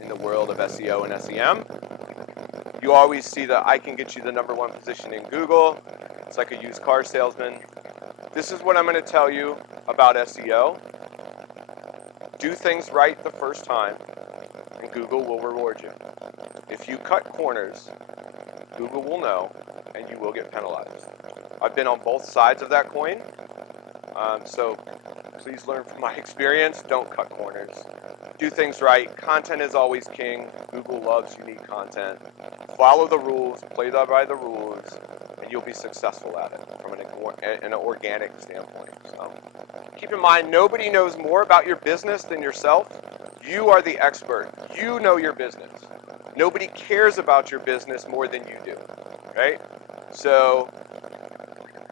In the world of SEO and SEM, you always see that I can get you the #1 position in Google. It's like a used car salesman. This is what I'm going to tell you about SEO. Do things right the first time, and Google will reward you. If you cut corners, Google will know, and you will get penalized. I've been on both sides of that coin, so please learn from my experience. Don't cut corners. Do things right. Content is always king. Google loves unique content. Follow the rules, play by the rules, and you'll be successful at it from an organic standpoint. So keep in mind, nobody knows more about your business than yourself. You are the expert. You know your business. Nobody cares about your business more than you do, right? So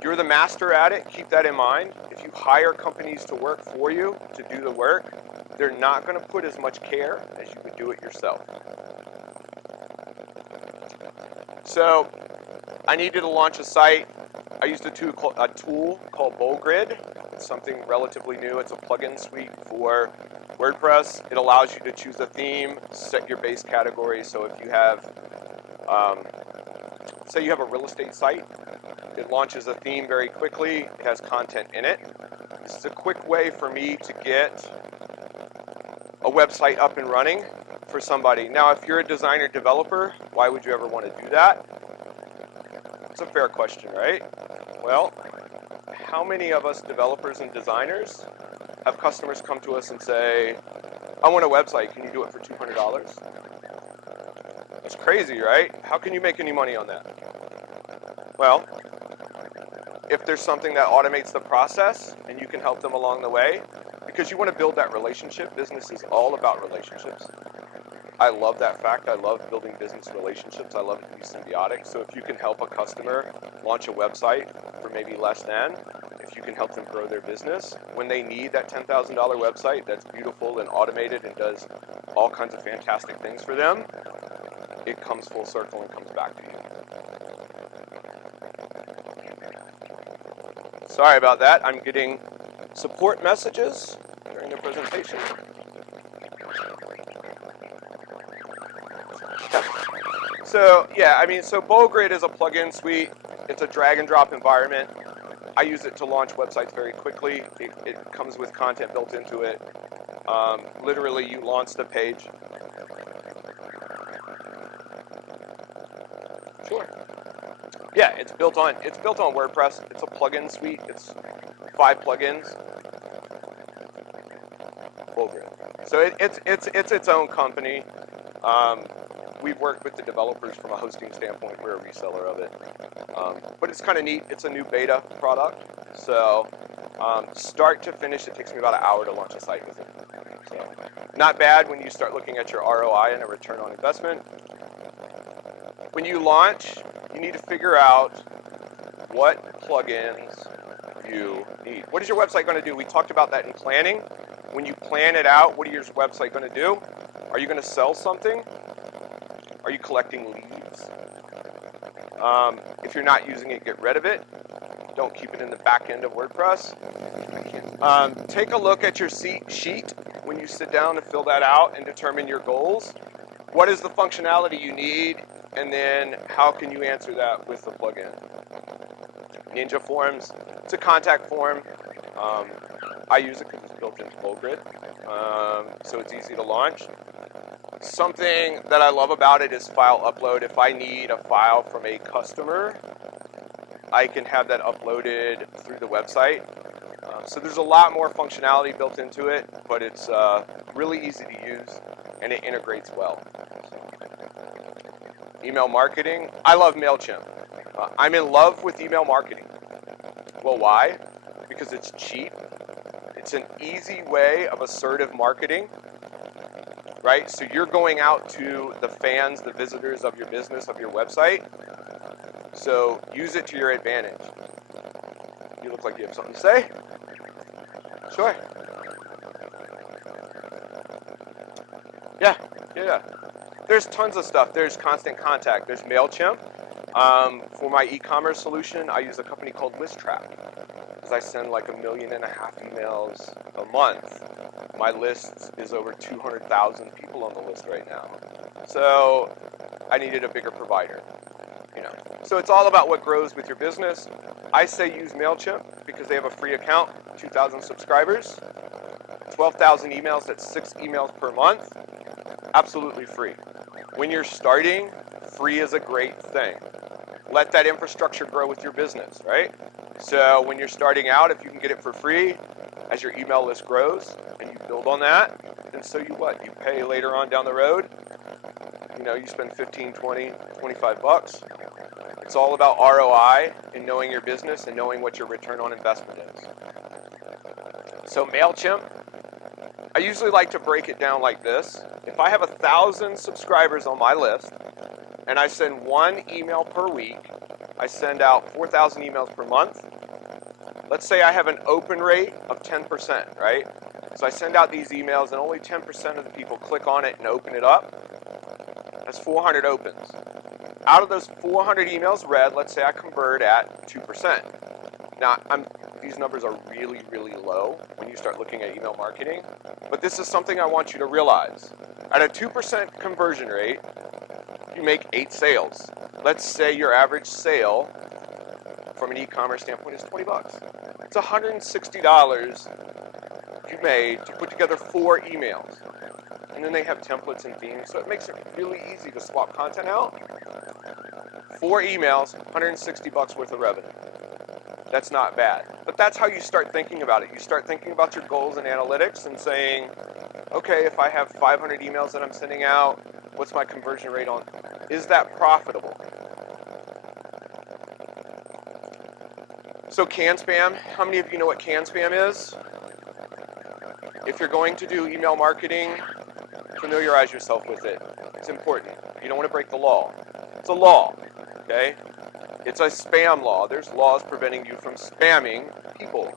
you're the master at it. Keep that in mind. If you hire companies to work for you, to do the work, they're not going to put as much care as you would do it yourself. So I needed to launch a site. I used a tool called BoGreat. It's something relatively new. It's a plugin suite for WordPress. It allows you to choose a theme, set your base category. So if you have, say you have a real estate site, it launches a theme very quickly. It has content in it. This is a quick way for me to get a website up and running for somebody. Now, if you're a designer developer, why would you ever want to do that? It's a fair question, right? Well, how many of us developers and designers have customers come to us and say, I want a website, can you do it for $200? That's crazy, right? How can you make any money on that? Well, if there's something that automates the process and you can help them along the way, because you want to build that relationship. Business is all about relationships. I love that fact. I love building business relationships. I love it to be symbiotic. So if you can help a customer launch a website for maybe less than, if you can help them grow their business, when they need that $10,000 website that's beautiful and automated and does all kinds of fantastic things for them, it comes full circle and comes back to you. Sorry about that. I'm getting support messages during the presentation. So BoGreat is a plugin suite. It's a drag and drop environment. I use it to launch websites very quickly. It comes with content built into it. Literally, you launch the page. Sure. Yeah, it's built on WordPress. It's a plugin suite. It's 5 plugins. BoGreat. So it's its own company. We've worked with the developers from a hosting standpoint. We're a reseller of it. But it's kind of neat. It's a new beta product. So start to finish, it takes me about an hour to launch a site with it. So not bad when you start looking at your ROI and a return on investment. When you launch, you need to figure out what plugins you need. What is your website going to do? We talked about that in planning. When you plan it out, what is your website going to do? Are you going to sell something? Are you collecting leads? If you're not using it, get rid of it. Don't keep it in the back end of WordPress. Take a look at your sheet when you sit down to fill that out and determine your goals. What is the functionality you need? And then how can you answer that with the plugin? Ninja Forms, it's a contact form. I use it because it's built into BoGreat, so it's easy to launch. Something that I love about it is file upload. If I need a file from a customer, I can have that uploaded through the website. So there's a lot more functionality built into it, but it's really easy to use and it integrates well. Email marketing. I love MailChimp. I'm in love with email marketing. Well, why? Because it's cheap. It's an easy way of assertive marketing, right? So you're going out to the fans, the visitors of your business, of your website. So use it to your advantage. You look like you have something to say. Sure. Yeah. There's tons of stuff. There's Constant Contact. There's MailChimp. For my e-commerce solution, I use a company called ListTrap because I send like 1.5 million emails a month. My list is over 200,000 people on the list right now. So I needed a bigger provider. So it's all about what grows with your business. I say use MailChimp because they have a free account, 2,000 subscribers, 12,000 emails, that's 6 emails per month, absolutely free. When you're starting, free is a great thing. Let that infrastructure grow with your business, right? So when you're starting out, if you can get it for free, as your email list grows and you build on that, then so you what? You pay later on down the road. You spend 15, 20, 25 bucks. It's all about ROI and knowing your business and knowing what your return on investment is. So MailChimp, I usually like to break it down like this. If I have 1,000 subscribers on my list and I send 1 email per week, I send out 4,000 emails per month. Let's say I have an open rate of 10%, right? So I send out these emails and only 10% of the people click on it and open it up. That's 400 opens. Out of those 400 emails read, let's say I convert at 2%. Now, these numbers are really, really low when you start looking at email marketing, but this is something I want you to realize. At a 2% conversion rate, you make 8 sales. Let's say your average sale from an e-commerce standpoint is 20 bucks. It's $160 you made to put together 4 emails. And then they have templates and themes, so it makes it really easy to swap content out. 4 emails, 160 bucks worth of revenue. That's not bad. But that's how you start thinking about it. You start thinking about your goals and analytics and saying, okay, if I have 500 emails that I'm sending out, what's my conversion rate on? Is that profitable? So can spam, how many of you know what can spam is? If you're going to do email marketing, familiarize yourself with it. It's important. You don't want to break the law. It's a law, okay? It's a spam law. There's laws preventing you from spamming people.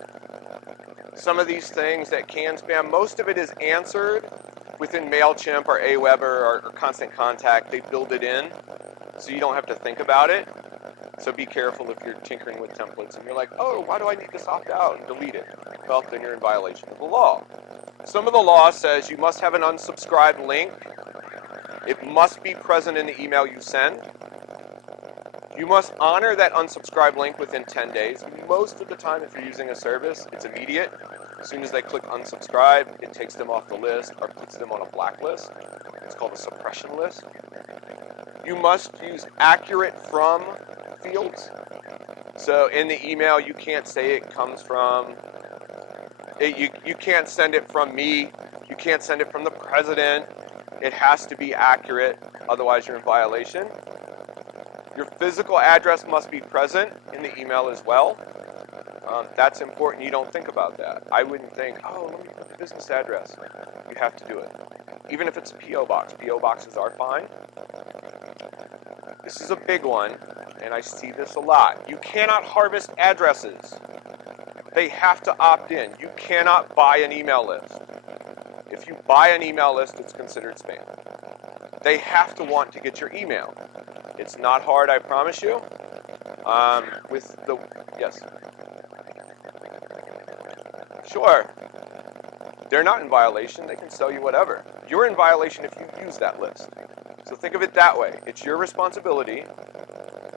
Some of these things that can spam, most of it is answered within MailChimp or Aweber or Constant Contact. They build it in, so you don't have to think about it. So be careful if you're tinkering with templates and you're like, oh, why do I need this opt out and delete it? Well, then you're in violation of the law. Some of the law says you must have an unsubscribed link. It must be present in the email you send. You must honor that unsubscribe link within 10 days. Most of the time, if you're using a service, it's immediate. As soon as they click unsubscribe, it takes them off the list or puts them on a blacklist. It's called a suppression list. You must use accurate from fields. So in the email, you can't say it comes from, you can't send it from me, you can't send it from the president. It has to be accurate, otherwise you're in violation. Your physical address must be present in the email as well. That's important. You don't think about that. I wouldn't think, oh, let me put the business address. You have to do it. Even if it's a P.O. box. P.O. boxes are fine. This is a big one, and I see this a lot. You cannot harvest addresses. They have to opt in. You cannot buy an email list. If you buy an email list, it's considered spam. They have to want to get your email. It's not hard, I promise you. Yes. Sure. They're not in violation. They can sell you whatever. You're in violation if you use that list. So think of it that way. It's your responsibility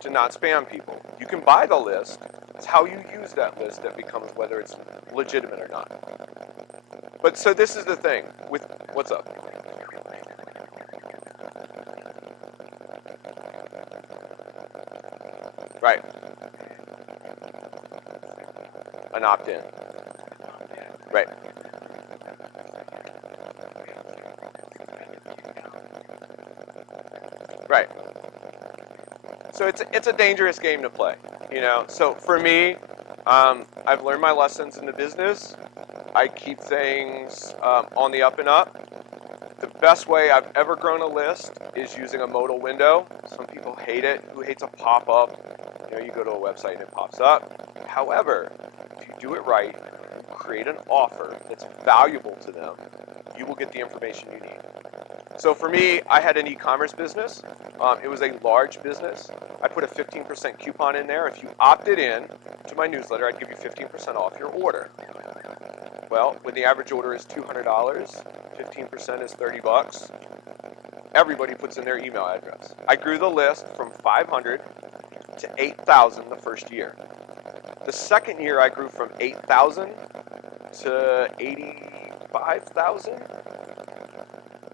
to not spam people. You can buy the list. It's how you use that list that becomes whether it's legitimate or not. But so this is the thing with, what's up? Right. An opt-in. Right. Right. So it's a dangerous game to play, you know. So for me, I've learned my lessons in the business. I keep things on the up and up. The best way I've ever grown a list is using a modal window. Some people hate it. Who hates a pop-up? You know, you go to a website and it pops up. However, if you do it right, you create an offer that's valuable to them, you will get the information you need. So for me, I had an e-commerce business. It was a large business. I put a 15% coupon in there. If you opted in to my newsletter, I'd give you 15% off your order. Well, when the average order is $200, 15% is $30. Everybody puts in their email address. I grew the list from 500 to 8,000 the first year. The second year I grew from 8,000 to 85,000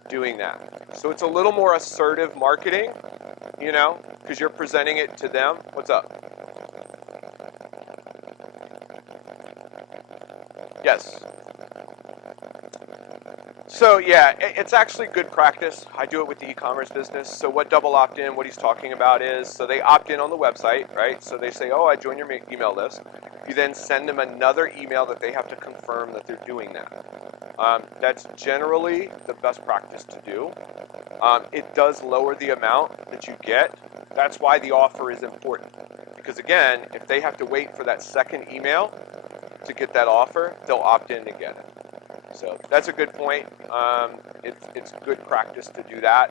doing that. So it's a little more assertive marketing, you know, because you're presenting it to them. What's up? Yes. So yeah, it's actually good practice. I do it with the e-commerce business. So what double opt-in, what he's talking about is, so they opt in on the website, right? So they say, oh, I joined your email list. You then send them another email that they have to confirm that they're doing that. That's generally the best practice to do. It does lower the amount that you get. That's why the offer is important. Because again, if they have to wait for that second email to get that offer, they'll opt in to get it. So that's a good point. It's good practice to do that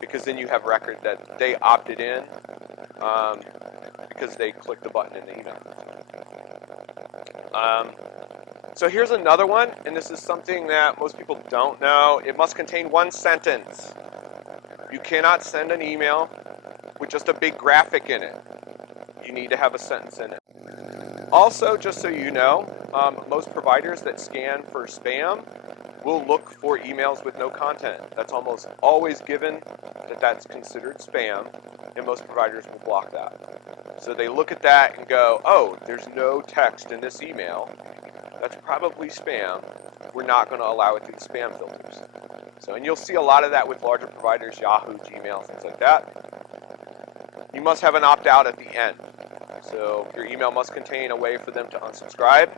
because then you have record that they opted in because they clicked the button in the email. So here's another one, and this is something that most people don't know. It must contain one sentence. You cannot send an email with just a big graphic in it. You need to have a sentence in it. Also, just so you know, most providers that scan for spam will look for emails with no content. That's almost always given that that's considered spam, and most providers will block that. So they look at that and go, oh, there's no text in this email. That's probably spam. We're not going to allow it through the spam filters. So, and you'll see a lot of that with larger providers, Yahoo, Gmail, things like that. You must have an opt-out at the end. So your email must contain a way for them to unsubscribe.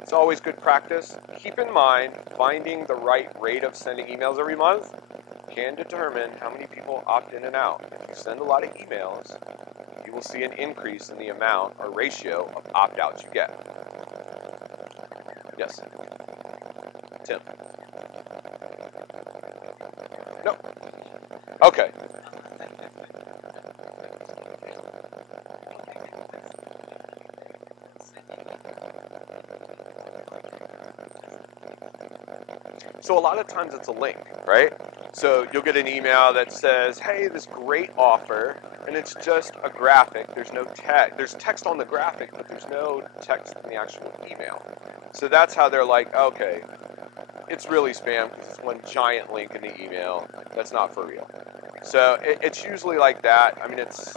It's always good practice. Keep in mind, finding the right rate of sending emails every month can determine how many people opt in and out. If you send a lot of emails, you will see an increase in the amount or ratio of opt-outs you get. Yes? Tim? No. Okay. So a lot of times it's a link, right? So you'll get an email that says, hey, this great offer, and it's just a graphic. There's no text. There's text on the graphic, but there's no text in the actual email. So that's how they're like, okay, it's really spam because it's one giant link in the email. That's not for real. So it's usually like that. I mean, it's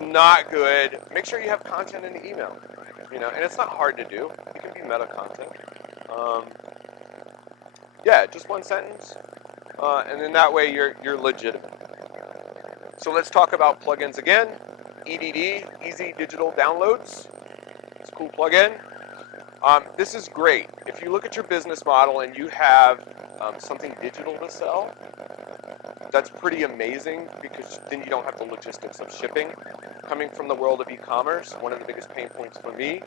not good. Make sure you have content in the email, you know, and it's not hard to do. It can be meta content. Just one sentence, and then that way you're legitimate. So let's talk about plugins again. EDD, Easy Digital Downloads. It's a cool plugin. This is great. If you look at your business model and you have something digital to sell, that's pretty amazing because then you don't have the logistics of shipping. Coming from the world of e-commerce, one of the biggest pain points for me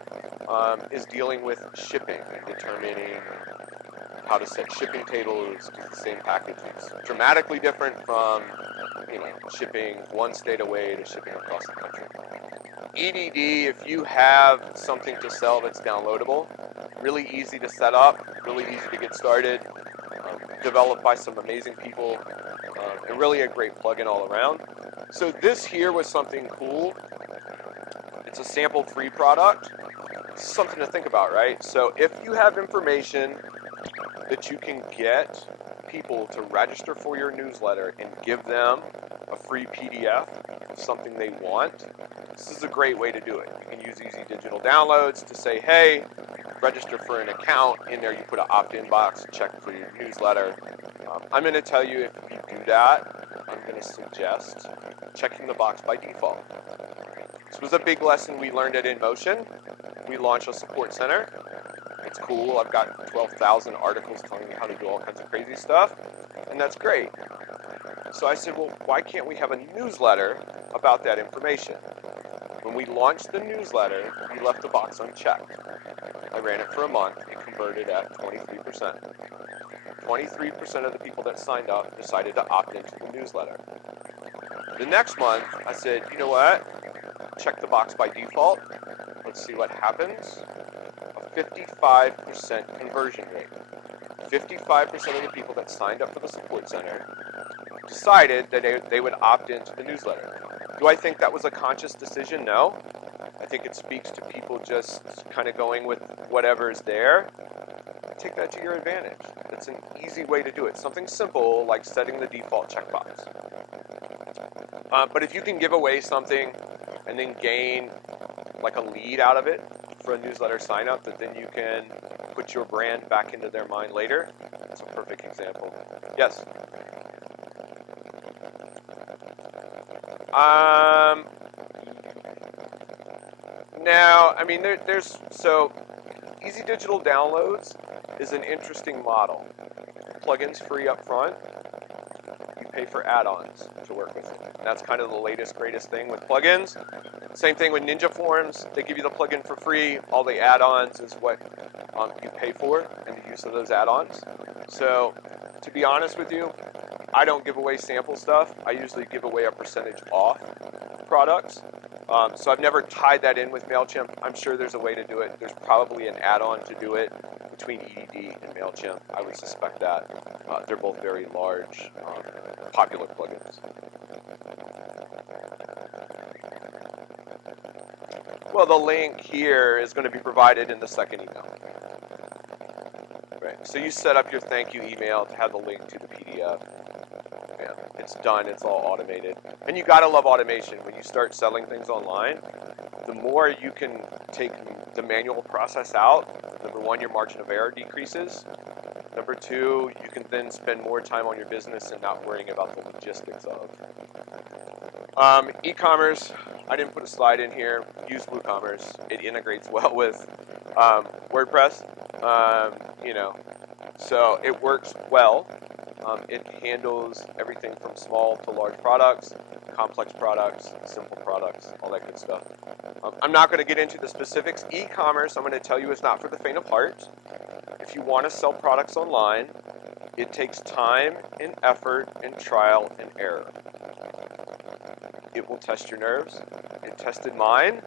is dealing with shipping and determining how to set shipping tables to the same packages. Dramatically different from, shipping one state away to shipping across the country. EDD, if you have something to sell that's downloadable, really easy to set up, really easy to get started, developed by some amazing people, and really a great plugin all around. So this here was something cool. It's a sample free product. It's something to think about, right? So if you have information that you can get people to register for your newsletter and give them a free PDF of something they want, this is a great way to do it. You can use Easy Digital Downloads to say, hey, register for an account. In there you put an opt-in box, check for your newsletter. I'm going to tell you if you do that, I'm going to suggest checking the box by default. This was a big lesson we learned at InMotion. We launched a support center. It's cool. I've got 12,000 articles telling me how to do all kinds of crazy stuff, and that's great. So I said, well, why can't we have a newsletter about that information? When we launched the newsletter, we left the box unchecked. I ran it for a month. It converted at 23%. 23% of the people that signed up decided to opt into the newsletter. The next month, I said, you know what? Check the box by default. Let's see what happens. 55% conversion rate. 55% of the people that signed up for the support center decided that they would opt into the newsletter. Do I think that was a conscious decision? No. I think it speaks to people just kind of going with whatever's there. Take that to your advantage. It's an easy way to do it. Something simple like setting the default checkbox. But if you can give away something and then gain like a lead out of it for a newsletter sign up that then you can put your brand back into their mind later, that's a perfect example. Yes? Now, I mean, there's so easy digital downloads is an interesting model. Plugins free up front. You pay for add-ons to work with it. And that's kind of the latest, greatest thing with plugins. Same thing with Ninja Forms. They give you the plugin for free. All the add-ons is what you pay for and the use of those add-ons. So, to be honest with you, I don't give away sample stuff. I usually give away a percentage off products. So I've never tied that in with MailChimp. I'm sure there's a way to do it. There's probably an add-on to do it between EDD and MailChimp. I would suspect that. They're both very large, popular plugins. Well, the link here is going to be provided in the second email. Right. So you set up your thank you email to have the link to the PDF. Yeah, it's done. It's all automated. And you gotta love automation. When you start selling things online, the more you can take the manual process out, number one, your margin of error decreases. Number two, you can then spend more time on your business and not worrying about the logistics of. E-commerce, I didn't put a slide in here. Use WooCommerce. It integrates well with WordPress. So it works well. It handles everything from small to large products, complex products, simple products, all that good stuff. I'm not going to get into the specifics. E-commerce, I'm going to tell you, is not for the faint of heart. If you want to sell products online, it takes time and effort and trial and error. It will test your nerves. It tested mine.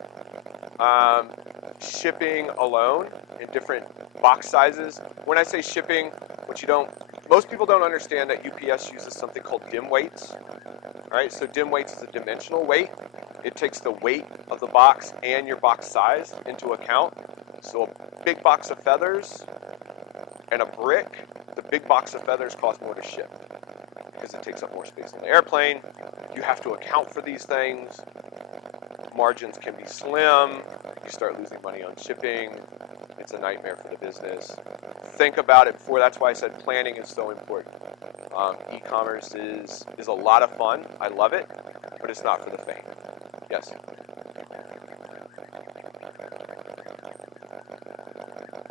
Shipping alone in different box sizes. When I say shipping, most people don't understand that UPS uses something called dim weights. All right, so dim weights is a dimensional weight. It takes the weight of the box and your box size into account. So a big box of feathers and a brick, the big box of feathers costs more to ship because it takes up more space on the airplane. You have to account for these things. Margins can be slim. You start losing money on shipping. It's a nightmare for the business. Think about it before. That's why I said planning is so important. E-commerce is a lot of fun. I love it, but it's not for the faint. Yes?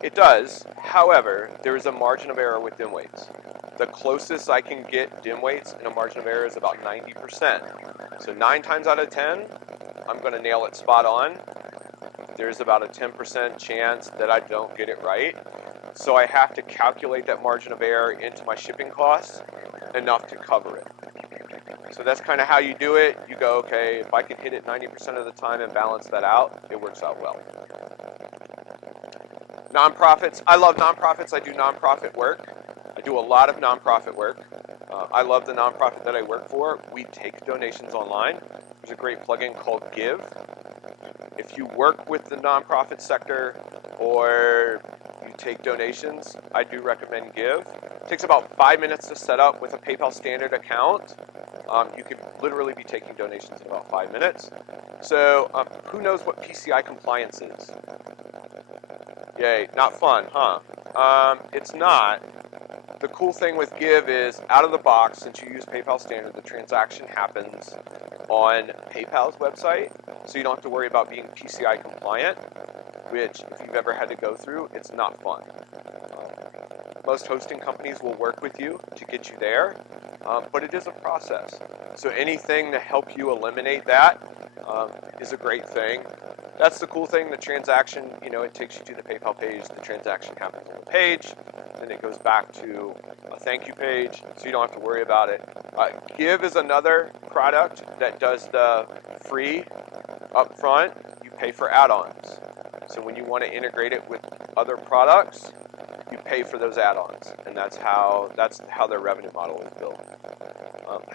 It does. However, there is a margin of error with dim weights. The closest I can get dim weights in a margin of error is about 90%. So 9 times out of 10, I'm going to nail it spot on. There's about a 10% chance that I don't get it right. So I have to calculate that margin of error into my shipping costs enough to cover it. So that's kind of how you do it. You go, okay, if I can hit it 90% of the time and balance that out, it works out well. Nonprofits. I love nonprofits. I do nonprofit work. I do a lot of nonprofit work. I love the nonprofit that I work for. We take donations online. There's a great plugin called Give. If you work with the nonprofit sector or you take donations, I do recommend Give. It takes about 5 minutes to set up with a PayPal standard account. You can literally be taking donations in about 5 minutes. So who knows what PCI compliance is? Yay, not fun, huh? It's not. The cool thing with Give is, out of the box, since you use PayPal Standard, the transaction happens on PayPal's website, so you don't have to worry about being PCI compliant, which, if you've ever had to go through, it's not fun. Most hosting companies will work with you to get you there, but it is a process. So anything to help you eliminate that is a great thing. That's the cool thing. The transaction, it takes you to the PayPal page. The transaction happens on the page. Then it goes back to a thank you page, so you don't have to worry about it. Give is another product that does the free up front. You pay for add-ons. So when you want to integrate it with other products, you pay for those add-ons, and that's how their revenue model is built.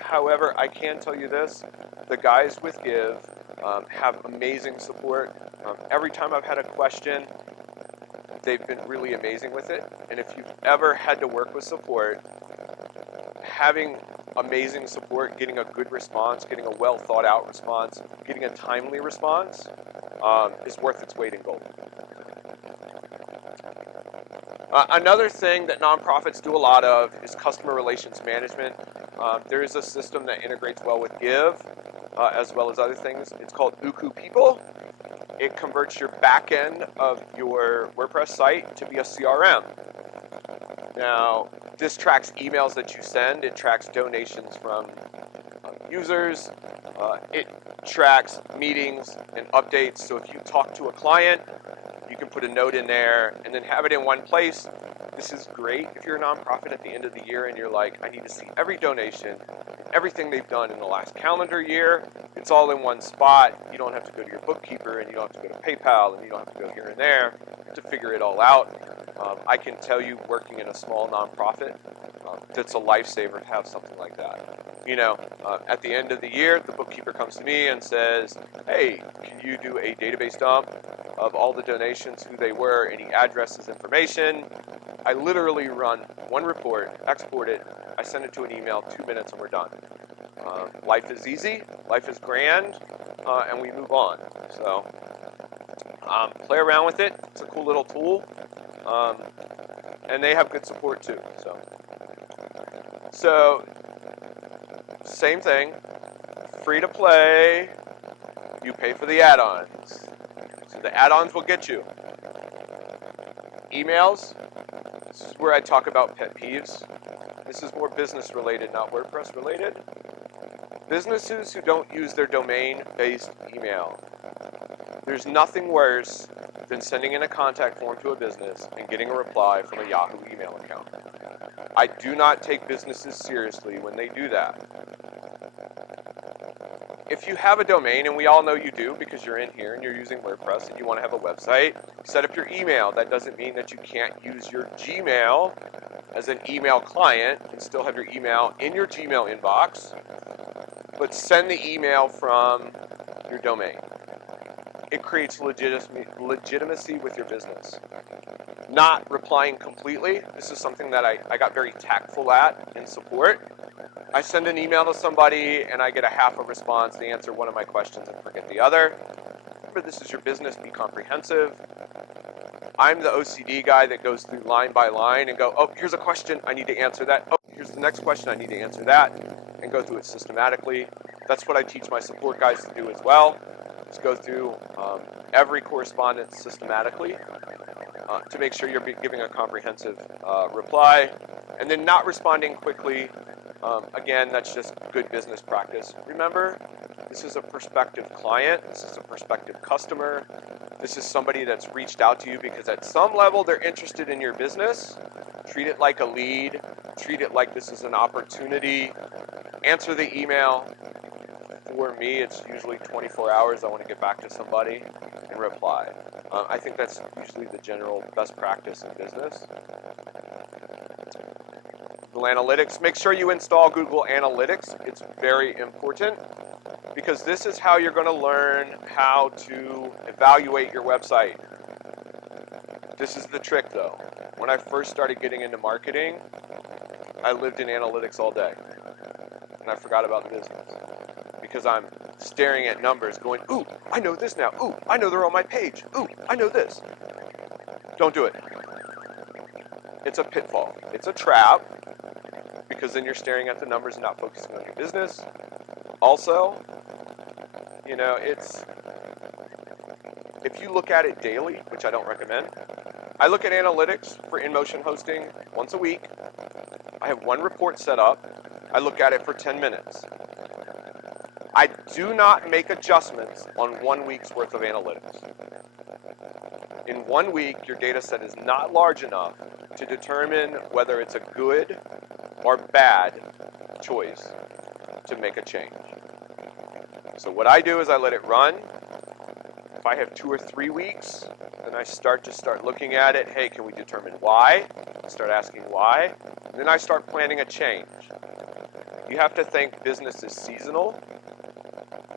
However, I can tell you this: the guys with Give have amazing support. Every time I've had a question, they've been really amazing with it. And if you've ever had to work with support, having amazing support, getting a good response, getting a well thought out response, getting a timely response is worth its weight in gold. Another thing that nonprofits do a lot of is customer relations management. There is a system that integrates well with Give, as well as other things. It's called Uku People. It converts your back end of your WordPress site to be a CRM. Now, this tracks emails that you send. It tracks donations from users. It tracks meetings and updates. So if you talk to a client, you can put a note in there and then have it in one place. This is great if you're a nonprofit at the end of the year and you're like, I need to see every donation, everything they've done in the last calendar year. It's all in one spot. You don't have to go to your bookkeeper, and you don't have to go to PayPal, and you don't have to go here and there to figure it all out. I can tell you, working in a small nonprofit, that's a lifesaver to have something like that. You know, at the end of the year, the bookkeeper comes to me and says, hey, can you do a database dump of all the donations, who they were, any addresses, information? I literally run one report, export it, I send it to an email, 2 minutes, and we're done. Life is easy, life is grand, and we move on. So play around with it. It's a cool little tool, and they have good support too. So same thing, free to play. You pay for the add-ons. So the add-ons will get you emails. This is where I talk about pet peeves. This is more business related, not WordPress related. Businesses who don't use their domain-based email. There's nothing worse than sending in a contact form to a business and getting a reply from a Yahoo email account. I do not take businesses seriously when they do that. If you have a domain, and we all know you do because you're in here and you're using WordPress and you want to have a website, set up your email. That doesn't mean that you can't use your Gmail as an email client and still have your email in your Gmail inbox, but send the email from your domain. It creates legitimacy with your business. Not replying completely. This is something that I got very tactful at in support. I send an email to somebody and I get a half a response. They answer one of my questions and forget the other. Remember, this is your business. Be comprehensive. I'm the OCD guy that goes through line by line and go, oh, here's a question. I need to answer that. Oh, here's the next question. I need to answer that, and go through it systematically. That's what I teach my support guys to do as well. Is go through every correspondence systematically to make sure you're giving a comprehensive reply, and then not responding quickly. Again, that's just good business practice. Remember, this is a prospective client. This is a prospective customer. This is somebody that's reached out to you because at some level they're interested in your business. Treat it like a lead. Treat it like this is an opportunity. Answer the email. For me, it's usually 24 hours. I want to get back to somebody and reply. I think that's usually the general best practice in business. Google Analytics. Make sure you install Google Analytics. It's very important because this is how you're going to learn how to evaluate your website. This is the trick, though. When I first started getting into marketing, I lived in analytics all day, and I forgot about the business. Because I'm staring at numbers going, ooh, I know this now. Ooh, I know they're on my page. Ooh, I know this. Don't do it. It's a pitfall. It's a trap because then you're staring at the numbers and not focusing on your business. Also, you know, if you look at it daily, which I don't recommend, I look at analytics for InMotion hosting once a week. I have one report set up. I look at it for 10 minutes. I do not make adjustments on 1 week's worth of analytics. In 1 week, your data set is not large enough to determine whether it's a good or bad choice to make a change. So what I do is I let it run. If I have 2 or 3 weeks, then I start looking at it. Hey, can we determine why? Start asking why. And then I start planning a change. You have to think business is seasonal.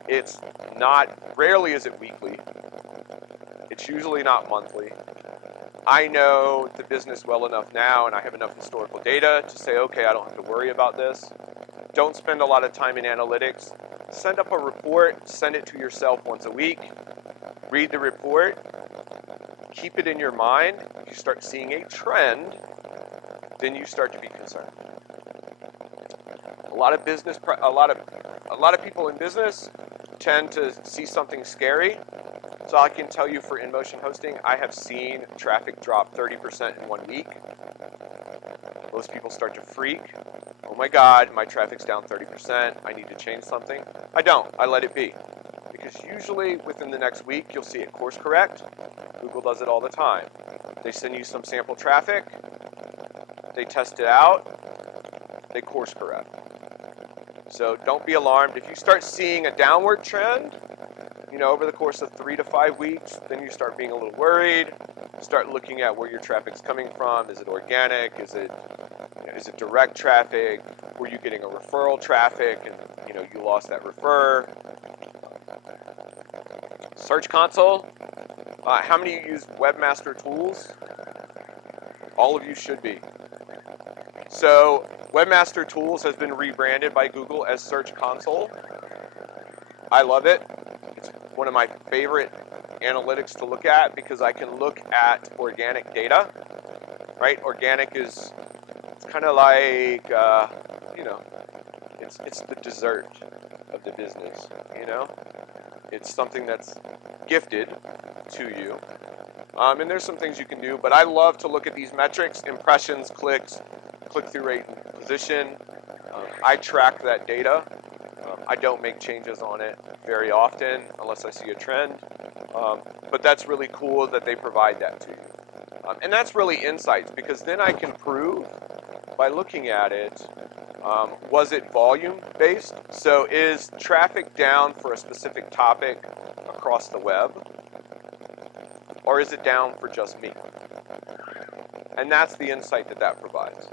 It's not, rarely is it weekly. It's usually not monthly. I know the business well enough now, and I have enough historical data to say, okay, I don't have to worry about this. Don't spend a lot of time in analytics. Send up a report, send it to yourself once a week. Read the report. Keep it in your mind. If you start seeing a trend, then you start to be concerned. A lot of people in business tend to see something scary. So I can tell you for InMotion hosting, I have seen traffic drop 30% in 1 week. Most people start to freak. Oh my God, my traffic's down 30%. I need to change something. I don't. I let it be. Because usually within the next week, you'll see it course correct. Google does it all the time. They send you some sample traffic. They test it out. They course correct. So don't be alarmed. If you start seeing a downward trend, over the course of 3 to 5 weeks, then you start being a little worried. Start looking at where your traffic's coming from. Is it organic? Is it direct traffic? Were you getting a referral traffic and you lost that refer? Search Console. How many of you use Webmaster Tools? All of you should be. So Webmaster Tools has been rebranded by Google as Search Console. I love it. It's one of my favorite analytics to look at because I can look at organic data, right? Organic is, it's kind of like, it's the dessert of the business, It's something that's gifted to you. And there's some things you can do, but I love to look at these metrics: impressions, clicks, click-through rate, and position. I track that data. I don't make changes on it very often unless I see a trend. But that's really cool that they provide that to you. And that's really insights, because then I can prove by looking at it, was it volume-based? So is traffic down for a specific topic across the web? Or is it down for just me? And that's the insight that provides.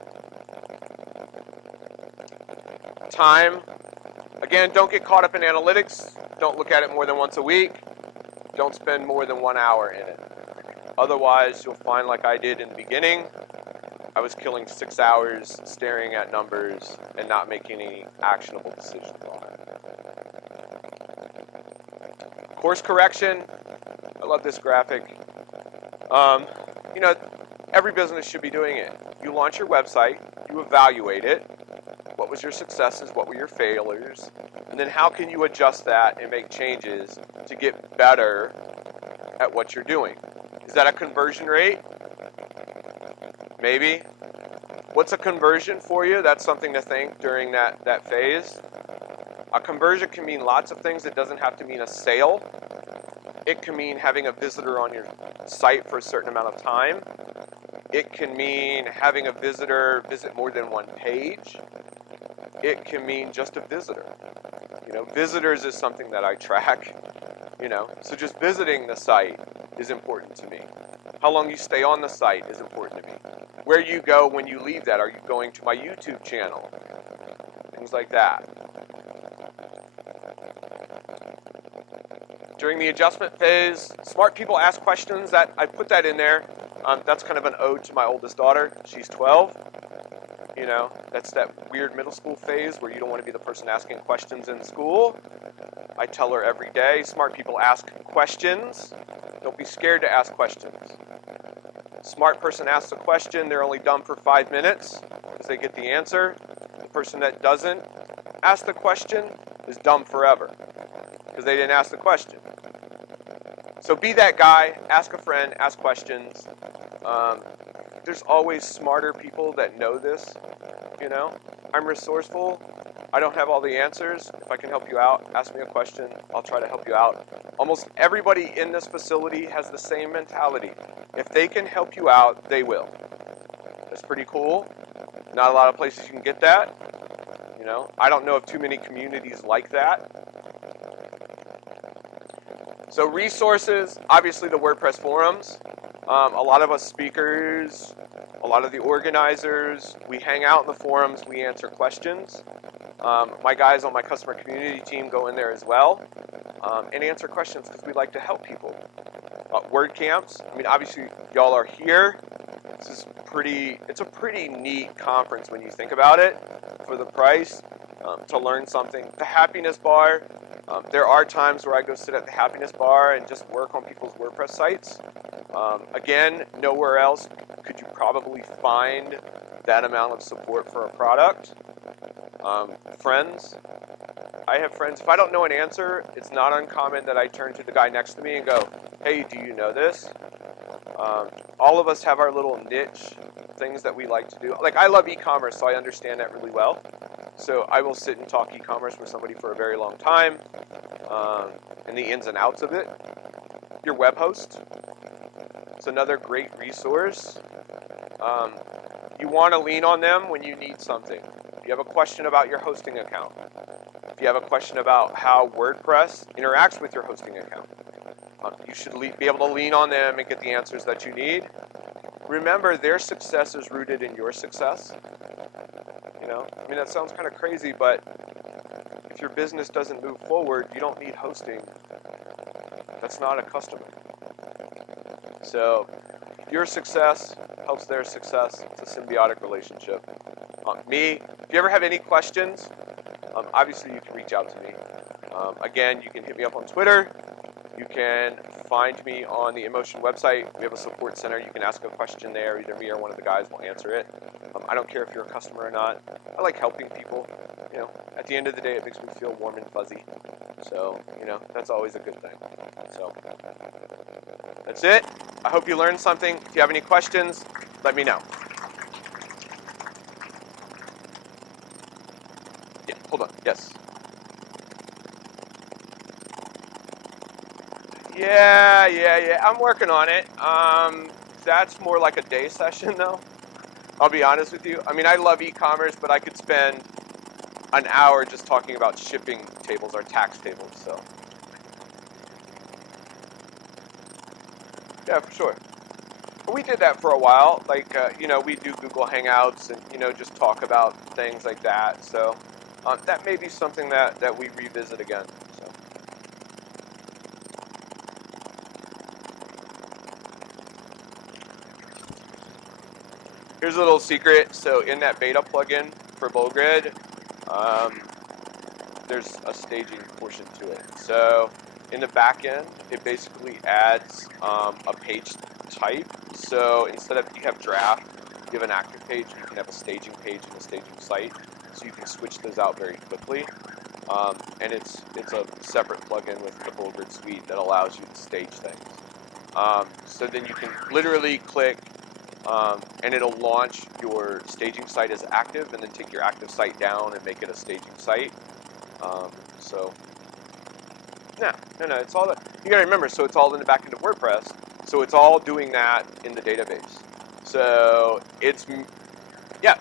Time. Again, don't get caught up in analytics. Don't look at it more than once a week. Don't spend more than 1 hour in it. Otherwise, you'll find, like I did in the beginning, I was killing 6 hours staring at numbers and not making any actionable decisions on it. Course correction. I love this graphic. Every business should be doing it. You launch your website, you evaluate it. What was your successes? What were your failures? And then how can you adjust that and make changes to get better at what you're doing? Is that a conversion rate? Maybe. What's a conversion for you? That's something to think during that phase. A conversion can mean lots of things. It doesn't have to mean a sale. It can mean having a visitor on your site for a certain amount of time. It can mean having a visitor visit more than one page. It can mean just a visitor. Visitors is something that I track. So just visiting the site is important to me. How long you stay on the site is important to me. Where you go when you leave that. Are you going to my YouTube channel? Things like that. During the adjustment phase, smart people ask questions. That I put that in there. That's kind of an ode to my oldest daughter. She's 12. That's that weird middle school phase where you don't want to be the person asking questions in school. I tell her every day, smart people ask questions. Don't be scared to ask questions. Smart person asks a question, they're only dumb for 5 minutes because they get the answer. The person that doesn't ask the question is dumb forever because they didn't ask the question. So be that guy, ask a friend, ask questions. There's always smarter people that know this, I'm resourceful. I don't have all the answers. If I can help you out, ask me a question. I'll try to help you out. Almost everybody in this facility has the same mentality. If they can help you out, they will. That's pretty cool. Not a lot of places you can get that. I don't know of too many communities like that. So resources, obviously the WordPress forums. A lot of us speakers, a lot of the organizers, we hang out in the forums, we answer questions. My guys on my customer community team go in there as well and answer questions because we like to help people. WordCamps, I mean, obviously y'all are here. It's a pretty neat conference when you think about it for the price, to learn something. The happiness bar, there are times where I go sit at the happiness bar and just work on people's WordPress sites. Again, nowhere else could you probably find that amount of support for a product. Friends, I have friends, if I don't know an answer, it's not uncommon that I turn to the guy next to me and go, hey, do you know this? All of us have our little niche things that we like to do. Like, I love e-commerce, so I understand that really well. So I will sit and talk e-commerce with somebody for a very long time, and the ins and outs of it. Your web host, it's another great resource. You want to lean on them when you need something. If you have a question about your hosting account, if you have a question about how WordPress interacts with your hosting account, you should be able to lean on them and get the answers that you need. Remember, their success is rooted in your success. You know, I mean, that sounds kind of crazy, but if your business doesn't move forward, you don't need hosting. That's not a customer. So your success helps their success. It's a symbiotic relationship. If you ever have any questions, obviously you can reach out to me. Again, you can hit me up on Twitter. You can find me on the InMotion website. We have a support center. You can ask a question there. Either me or one of the guys will answer it. I don't care if you're a customer or not. I like helping people. You know, at the end of the day, it makes me feel warm and fuzzy. So, you know, that's always a good thing. So, that's it. I hope you learned something. If you have any questions, let me know. Yeah, hold on. Yes. Yeah. I'm working on it. That's more like a day session, though. I'll be honest with you. I mean, I love e-commerce, but I could spend an hour just talking about shipping tables or tax tables. So, yeah, for sure. But we did that for a while. Like, you know, we do Google Hangouts and, you know, just talk about things like that. So, that may be something that we revisit again. Here's a little secret. So in that beta plugin for BoGreat, there's a staging portion to it. So in the back end, it basically adds a page type. So instead of you have draft, you have an active page, you can have a staging page and a staging site. So you can switch those out very quickly. And it's a separate plugin with the BoGreat suite that allows you to stage things. So then you can literally click and it'll launch your staging site as active and then take your active site down and make it a staging site. So, no, it's all that. You gotta remember, so it's all in the back end of WordPress. So it's all doing that in the database. So it's, yeah.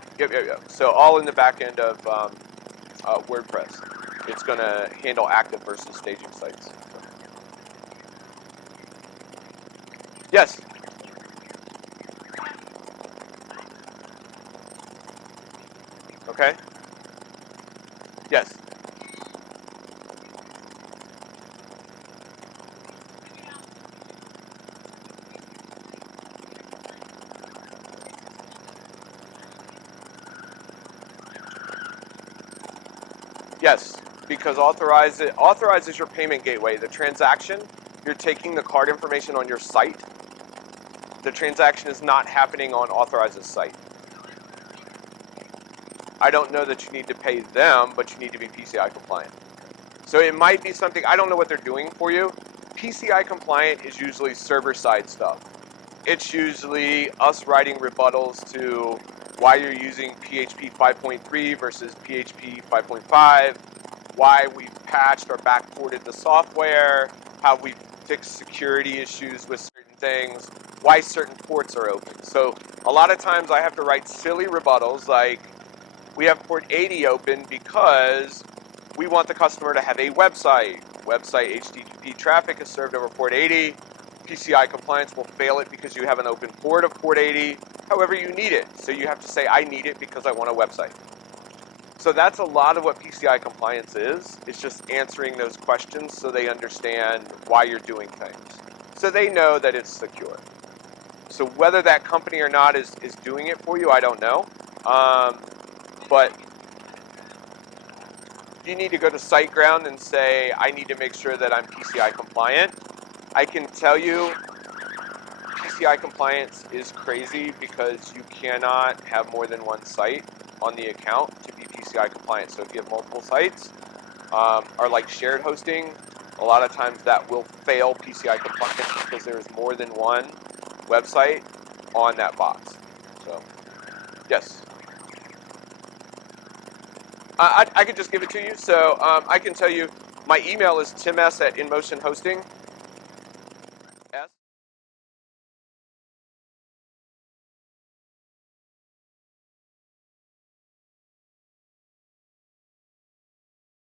So all in the back end of WordPress. It's gonna handle active versus staging sites. Yes. Okay. Yes. Yes, because authorizes your payment gateway. The transaction, you're taking the card information on your site. The transaction is not happening on Authorize's site. I don't know that you need to pay them, but you need to be PCI compliant. So it might be something, I don't know what they're doing for you. PCI compliant is usually server-side stuff. It's usually us writing rebuttals to why you're using PHP 5.3 versus PHP 5.5, why we've patched or backported the software, how we've fixed security issues with certain things, why certain ports are open. So a lot of times I have to write silly rebuttals like, we have port 80 open because we want the customer to have a website, website HTTP traffic is served over port 80. PCI compliance will fail it because you have an open port of port 80. However, you need it. So you have to say, I need it because I want a website. So that's a lot of what PCI compliance is. It's just answering those questions so they understand why you're doing things. So they know that it's secure. So whether that company or not is doing it for you, I don't know. But you need to go to SiteGround and say, I need to make sure that I'm PCI compliant. I can tell you PCI compliance is crazy because you cannot have more than one site on the account to be PCI compliant. So if you have multiple sites, or like shared hosting, a lot of times that will fail PCI compliance because there is more than one website on that box. So, yes. I could just give it to you. So I can tell you my email is tims@inmotionhosting.com.